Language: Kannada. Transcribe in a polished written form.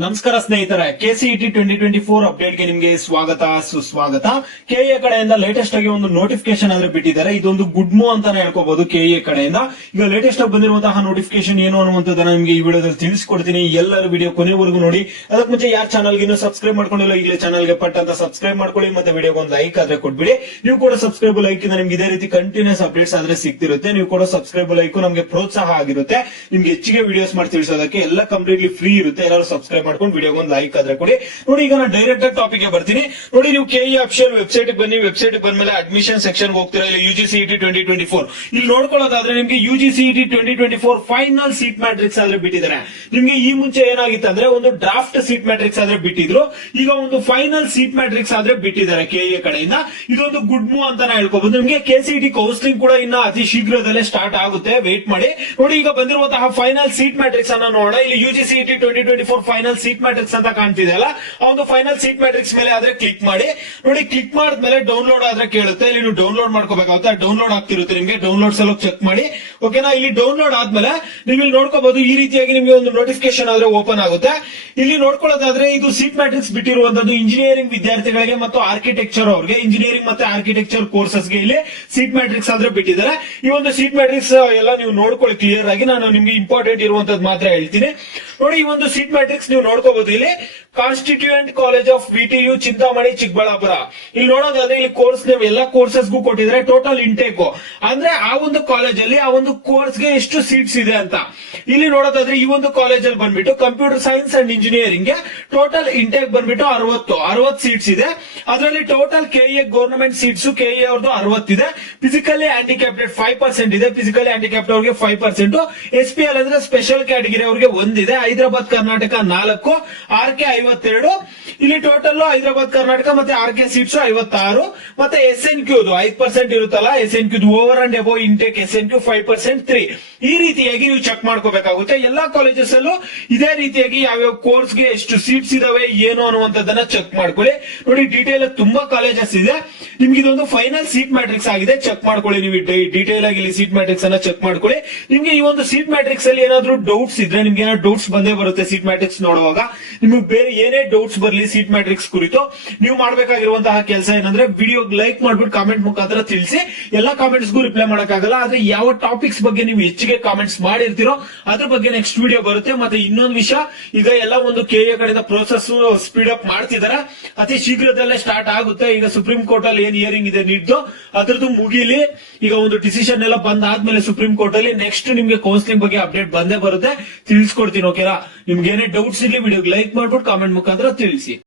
ನಮಸ್ಕಾರ ಸ್ನೇಹಿತರೆ, KCET 2024 ಅಪ್ಡೇಟ್ಗೆ ನಿಮಗೆ ಸ್ವಾಗತ ಸುಸ್ವಾಗತ. ಕೆಎ ಕಡೆಯಿಂದ ಲೇಟೆಸ್ಟ್ ಆಗಿ ಒಂದು ನೋಟಿಫಿಕೇಶನ್ ಆದ್ರೆ ಬಿಟ್ಟಿದ್ದಾರೆ. ಇದೊಂದು ಗುಡ್ ಮೂವ್ ಅಂತಾನೆ ಹೇಳ್ಕೋಬಹುದು ಕೆಎ ಕಡೆಯಿಂದ. ಈಗ ಲೇಟೆಸ್ಟ್ ಆಗಿ ಬಂದಿರುವಂತಹ ನೋಟಿಫಿಕೇಶನ್ ಏನು ಅನ್ನುವಂಥದ್ದನ್ನ ನಿಮಗೆ ಈ ವಿಡಿಯೋದಲ್ಲಿ ತಿಳಿಸ್ಕೊಡ್ತೀನಿ. ಎಲ್ಲರೂ ವಿಡಿಯೋ ಕೊನೆವರೆಗೂ ನೋಡಿ. ಅದಕ್ಕೆ ಮುಂಚೆ ಯಾರು ಚಾನಲ್ಗೆ ಇನ್ನೂ ಸಬ್ಸ್ಕ್ರೈಬ್ ಮಾಡ್ಕೊಂಡಿಲ್ಲ, ಈಗಲೇ ಚಾನಲ್ಗೆ ಪಟ್ ಅಂತ ಸಬ್ಸ್ಕ್ರೈಬ್ ಮಾಡ್ಕೊಳ್ಳಿ. ಮತ್ತೆ ವಿಡಿಯೋಗೆ ಒಂದು ಲೈಕ್ ಆದ್ರೆ ಕೊಟ್ಬಿಡಿ. ನೀವು ಕೂಡ ಸಬ್ಸ್ಕ್ರೈಬ್ ಲೈಕ್ ಇಂದ ನಿಮ್ಗೆ ಇದೇ ರೀತಿ ಕಂಟಿನ್ಯೂಸ್ ಅಪ್ಡೇಟ್ಸ್ ಆದ್ರೆ ಸಿಗ್ತಿರುತ್ತೆ. ನೀವು ಕೂಡ ಸಬ್ಸ್ಕ್ರೈಬ್ ಲೈಕ್ ನಮಗೆ ಪ್ರೋತ್ಸಾಹ ಆಗಿರುತ್ತೆ. ನಿಮ್ಗೆ ಹೆಚ್ಚಿಗೆ ವಿಡಿಯೋಸ್ ಮಾಡಿ ತಿಳಿಸೋದಕ್ಕೆ ಎಲ್ಲ ಕಂಪ್ಲೀಟ್ಲಿ ಫ್ರೀ ಇರುತ್ತೆ. ಎಲ್ಲರೂ ಸಬ್ಸ್ಕ್ರೈಬ್ ಮಾಡ್ಕೊಂಡು ವಿಡಿಯೋಗೆ ಒಂದು ಲೈಕ್ ಆದ್ರೆ ಕೊಡಿ. ನೋಡಿ, ಈಗ ನಾನು ಡೈರೆಕ್ಟ್ ಆಗಿ ಟಾಪಿಕ್ ಗೆ ಬರ್ತೀನಿ. ನೋಡಿ, ನೀವು ಕೆಇ ಅಫಿಷಿಯಲ್ ವೆಬ್ಸೈಟ್ ಬನ್ನಿ. ವೆಬ್ಸೈಟ್ ಬಂದ್ಮೇಲೆ ಅಡ್ಮಿಷನ್ ಸೆಕ್ಷನ್ ಹೋಗ್ತೀರಾ. ಇಲ್ಲಿ UGCET 2024 ಇಲ್ಲಿ ನೋಡ್ಕೊಳ್ಳೋದಾದ್ರೆ ನಿಮ್ಗೆ UGCET 2024 ಫೈನಲ್ ಸೀಟ್ ಮ್ಯಾಟ್ರಿಕ್ಸ್ ಆದ್ರೆ ಬಿಟ್ಟಿದ್ದಾರೆ. ನಿಮ್ಗೆ ಈ ಮುಂಚೆ ಏನಾಗಿತ್ತು ಅಂದ್ರೆ ಒಂದು ಡ್ರಾಫ್ಟ್ ಸೀಟ್ ಮ್ಯಾಟ್ರಿಕ್ಸ್ ಆದ್ರೆ ಬಿಟ್ಟಿದ್ರು. ಈಗ ಒಂದು ಫೈನಲ್ ಸೀಟ್ ಮ್ಯಾಟ್ರಿಕ್ಸ್ ಆದ್ರೆ ಬಿಟ್ಟಿದ್ದಾರೆ ಕೆಇ ಕಡೆಯಿಂದ. ಇದೊಂದು ಗುಡ್ ಮೂವ್ ಅಂತಾನೆ ಹೇಳ್ಕೋಬಹುದು. ನಿಮ್ಗೆ KCET ಕೌನ್ಸಿಲಿಂಗ್ ಕೂಡ ಇನ್ನ ಅತಿ ಶೀಘ್ರದಲ್ಲೇ ಸ್ಟಾರ್ಟ್ ಆಗುತ್ತೆ. ವೇಟ್ ಮಾಡಿ. ನೋಡಿ, ಈಗ ಬಂದಿರುವಂತಹ ಫೈನಲ್ ಸೀಟ್ ಮ್ಯಾಟ್ರಿಕ್ಸ್ ಅನ್ನ ನೋಡೋಣ. ಇಲ್ಲಿ UGCET 2024 ಫೈನಲ್ ಸೀಟ್ ಮ್ಯಾಟ್ರಿಕ್ಸ್ ಅಂತ ಕಾಣ್ತಿದೆ ಅಲ್ಲ, ಆ ಒಂದು ಫೈನಲ್ ಸೀಟ್ ಮ್ಯಾಟ್ರಿಕ್ಸ್ ಮೇಲೆ ಆದ್ರೆ ಕ್ಲಿಕ್ ಮಾಡಿ. ನೋಡಿ, ಕ್ಲಿಕ್ ಮಾಡಿದ್ಮೇಲೆ ಡೌನ್ಲೋಡ್ ಆದ್ರೆ ಕೇಳುತ್ತೆ. ಇಲ್ಲಿ ನೀವು ಡೌನ್ಲೋಡ್ ಮಾಡ್ಕೋಬೇಕಾಗುತ್ತೆ. ಡೌನ್ಲೋಡ್ ಆಗ್ತಿರುತ್ತೆ. ನಿಮ್ಗೆ ಡೌನ್ಲೋಡ್ಸ್ ಎಲ್ಲ ಚೆಕ್ ಮಾಡಿ. ಓಕೆನಾ? ಇಲ್ಲಿ ಡೌನ್ಲೋಡ್ ಆದ್ಮೇಲೆ ನೀವು ಇಲ್ಲಿ ನೋಡ್ಕೋಬಹುದು. ಈ ರೀತಿಯಾಗಿ ನಿಮಗೆ ಒಂದು ನೋಟಿಫಿಕೇಶನ್ ಆದ್ರೆ ಓಪನ್ ಆಗುತ್ತೆ. ಇಲ್ಲಿ ನೋಡ್ಕೊಳ್ಳೋದಾದ್ರೆ ಇದು ಸೀಟ್ ಮ್ಯಾಟ್ರಿಕ್ಸ್ ಬಿಟ್ಟಿರುವಂತದ್ದು ಇಂಜಿನಿಯರಿಂಗ್ ವಿದ್ಯಾರ್ಥಿಗಳಿಗೆ ಮತ್ತು ಆರ್ಕಿಟೆಕ್ಚರ್ ಅವರಿಗೆ, ಇಂಜಿನಿಯರಿಂಗ್ ಮತ್ತೆ ಆರ್ಕಿಟೆಕ್ಚರ್ ಕೋರ್ಸಸ್ಗೆ ಇಲ್ಲಿ ಸೀಟ್ ಮ್ಯಾಟ್ರಿಕ್ಸ್ ಆದ್ರೆ ಬಿಟ್ಟಿದ್ದಾರೆ. ಈ ಒಂದು ಸೀಟ್ ಮ್ಯಾಟ್ರಿಕ್ಸ್ ಎಲ್ಲ ನೀವು ನೋಡ್ಕೊಳ್ಳಿ ಕ್ಲಿಯರ್ ಆಗಿ. ನಾನು ನಿಮ್ಗೆ ಇಂಪಾರ್ಟೆಂಟ್ ಇರುವಂತದ್ದು ಮಾತ್ರ ಹೇಳ್ತೀನಿ. ನೋಡಿ, ಈ ಒಂದು ಸೀಟ್ ಮ್ಯಾಟ್ರಿಕ್ಸ್ ನೀವು ನೋಡ್ಕೋಬಹುದು. ಇಲ್ಲಿ constituent college of VTU Chintamani Chikkaballapur. ಇಲ್ಲಿ ನೋಡೋದಾದ್ರೆ ಇಲ್ಲಿ ಕೋರ್ಸ್ ನೇಮ್ ಎಲ್ಲ ಕೋರ್ಸಸ್ಗೂ ಕೊಟ್ಟಿದ್ರೆ ಟೋಟಲ್ ಇಂಟೇಕ್ ಅಂದ್ರೆ ಆ ಒಂದು ಕಾಲೇಜಲ್ಲಿ ಆ ಒಂದು ಕೋರ್ಸ್ಗೆ ಎಷ್ಟು ಸೀಟ್ಸ್ ಇದೆ ಅಂತ. ಇಲ್ಲಿ ನೋಡೋದಾದ್ರೆ ಈ ಒಂದು ಕಾಲೇಜಲ್ಲಿ ಬಂದ್ಬಿಟ್ಟು ಕಂಪ್ಯೂಟರ್ ಸೈನ್ಸ್ ಅಂಡ್ ಇಂಜಿನಿಯರಿಂಗ್ ಗೆ ಟೋಟಲ್ ಇಂಟೇಕ್ ಬಂದ್ಬಿಟ್ಟು 60 ಸೀಟ್ಸ್ ಇದೆ. ಅದರಲ್ಲಿ total KEA government seats KEA ಅವ್ರದ್ದು 60 ಇದೆ. ಫಿಸಿಕಲಿ ಹ್ಯಾಂಡಿಕ್ಯಾಪ್ಟೆಡ್ 5% ಇದೆ. ಫಿಸಿಕಲಿ ಹ್ಯಾಂಡಿಕ್ಯಾಪ್ಟೆಡ್ ಅವ್ರಿಗೆ 5%. SPL ಅಂದ್ರೆ ಸ್ಪೆಷಲ್ ಕ್ಯಾಟಗಿರಿ ಅವ್ರಿಗೆ 1 ಇದೆ. ಹೈದರಾಬಾದ್ ಕರ್ನಾಟಕ 4, RK 52. ಇಲ್ಲಿ ಟೋಟಲ್ ಹೈದರಾಬಾದ್ ಕರ್ನಾಟಕ ಮತ್ತೆ RK ಸೀಟ್ಸ್ 56. ಮತ್ತೆ SNQ 5% ಇರುತ್ತಲ್ಲ, SNQ over and above intake SNQ 5% 3. ಈ ರೀತಿಯಾಗಿ ನೀವು ಚೆಕ್ ಮಾಡ್ಕೋಬೇಕಾಗುತ್ತೆ. ಎಲ್ಲಾ ಕಾಲೇಜಸ್ ಅಲ್ಲೂ ಇದೇ ರೀತಿಯಾಗಿ ಯಾವ್ಯಾವ ಕೋರ್ಸ್ ಗೆ ಎಷ್ಟು ಸೀಟ್ಸ್ ಇದಾವೆ ಏನು ಅನ್ನುವಂಥದ್ದನ್ನ ಚೆಕ್ ಮಾಡ್ಕೊಳ್ಳಿ. ನೋಡಿ, ಡೀಟೇಲ್ ತುಂಬಾ ಕಾಲೇಜಸ್ ಇದೆ. ನಿಮ್ಗೆ ಇದೊಂದು ಫೈನಲ್ ಸೀಟ್ ಮ್ಯಾಟ್ರಿಕ್ಸ್ ಆಗಿದೆ. ಚೆಕ್ ಮಾಡ್ಕೊಳ್ಳಿ. ನೀವು ಡೀಟೇಲ್ ಆಗಿ ಇಲ್ಲಿ ಸೀಟ್ ಮ್ಯಾಟ್ರಿಕ್ಸ್ ಅನ್ನ ಚೆಕ್ ಮಾಡ್ಕೊಳ್ಳಿ. ನಿಮ್ಗೆ ಈ ಒಂದು ಸೀಟ್ ಮ್ಯಾಟ್ರಿಕ್ಸ್ ಅಲ್ಲಿ ಏನಾದ್ರು ಡೌಟ್ಸ್ ಇದ್ರೆ, ನಿಮ್ಗೆ ಏನಾದ್ರು ಡೌಟ್ಸ್ ಬಂದೇ ಬರುತ್ತೆ ಸೀಟ್ ಮ್ಯಾಟ್ರಿಕ್ಸ್ ನೋಡುವಾಗ. ನಿಮ್ಗೆ ಬೇರೆ ಏನೇ ಡೌಟ್ಸ್ ಬರ್ಲಿ ಸೀಟ್ ಮ್ಯಾಟ್ರಿಕ್ಸ್ ಕುರಿತು, ನೀವು ಮಾಡಬೇಕಾಗಿರುವಂತಹ ಕೆಲಸ ಏನಂದ್ರೆ ವಿಡಿಯೋ ಲೈಕ್ ಮಾಡ್ಬಿಟ್ಟು ಕಾಮೆಂಟ್ ಮುಖಾಂತರ ತಿಳಿಸಿ. ಎಲ್ಲಾ ಕಾಮೆಂಟ್ಸ್ಗೂ ರಿಪ್ಲೈ ಮಾಡಕ್ಕಾಗಲ್ಲ. ಆದ್ರೆ ಯಾವ ಟಾಪಿಕ್ಸ್ ಬಗ್ಗೆ ನೀವು ಹೆಚ್ಚಿಗೆ ಕಾಮೆಂಟ್ಸ್ ಮಾಡಿರ್ತೀರೋ ಅದ್ರ ಬಗ್ಗೆ ನೆಕ್ಸ್ಟ್ ವಿಡಿಯೋ ಬರುತ್ತೆ. ಮತ್ತೆ ಇನ್ನೊಂದು ವಿಷಯ, ಈಗ ಎಲ್ಲ ಒಂದು ಕೆಎ ಕಡೆಯಿಂದ ಪ್ರೋಸೆಸ್ ಸ್ಪೀಡ್ ಅಪ್ ಮಾಡ್ತಿದಾರೆ. ಅತಿ ಶೀಘ್ರದಲ್ಲೇ ಸ್ಟಾರ್ಟ್ ಆಗುತ್ತೆ. ಈಗ ಸುಪ್ರೀಂ ಕೋರ್ಟ್ ಅಲ್ಲಿ ಏನ್ ಹಿಯರಿಂಗ್ ಇದೆ ನೀಡ್ದು ಅದ್ರದ್ದು ಮುಗಿಲಿ. ಈಗ ಒಂದು ಡಿಸಿಷನ್ ಎಲ್ಲ ಬಂದಾದ್ಮೇಲೆ ಸುಪ್ರೀಂ ಕೋರ್ಟ್ ಅಲ್ಲಿ ನೆಕ್ಸ್ಟ್ ನಿಮ್ಗೆ ಕೌನ್ಸಿಲಿಂಗ್ ಬಗ್ಗೆ ಅಪ್ಡೇಟ್ ಬಂದೇ ಬರುತ್ತೆ. ತಿಳಿಸ್ಕೊಡ್ತೀನಿ. ಓಕೆನಾ? ನಿಮ್ಗೆ ಏನೇ ಡೌಟ್ಸ್ ಇರ್ಲಿ ವಿಡಿಯೋಗೆ ಲೈಕ್ ಮಾಡ್ಬಿಟ್ಟು ಕಾಮೆಂಟ್ ಮುಖಾಂತರ ತಿಳಿಸಿ.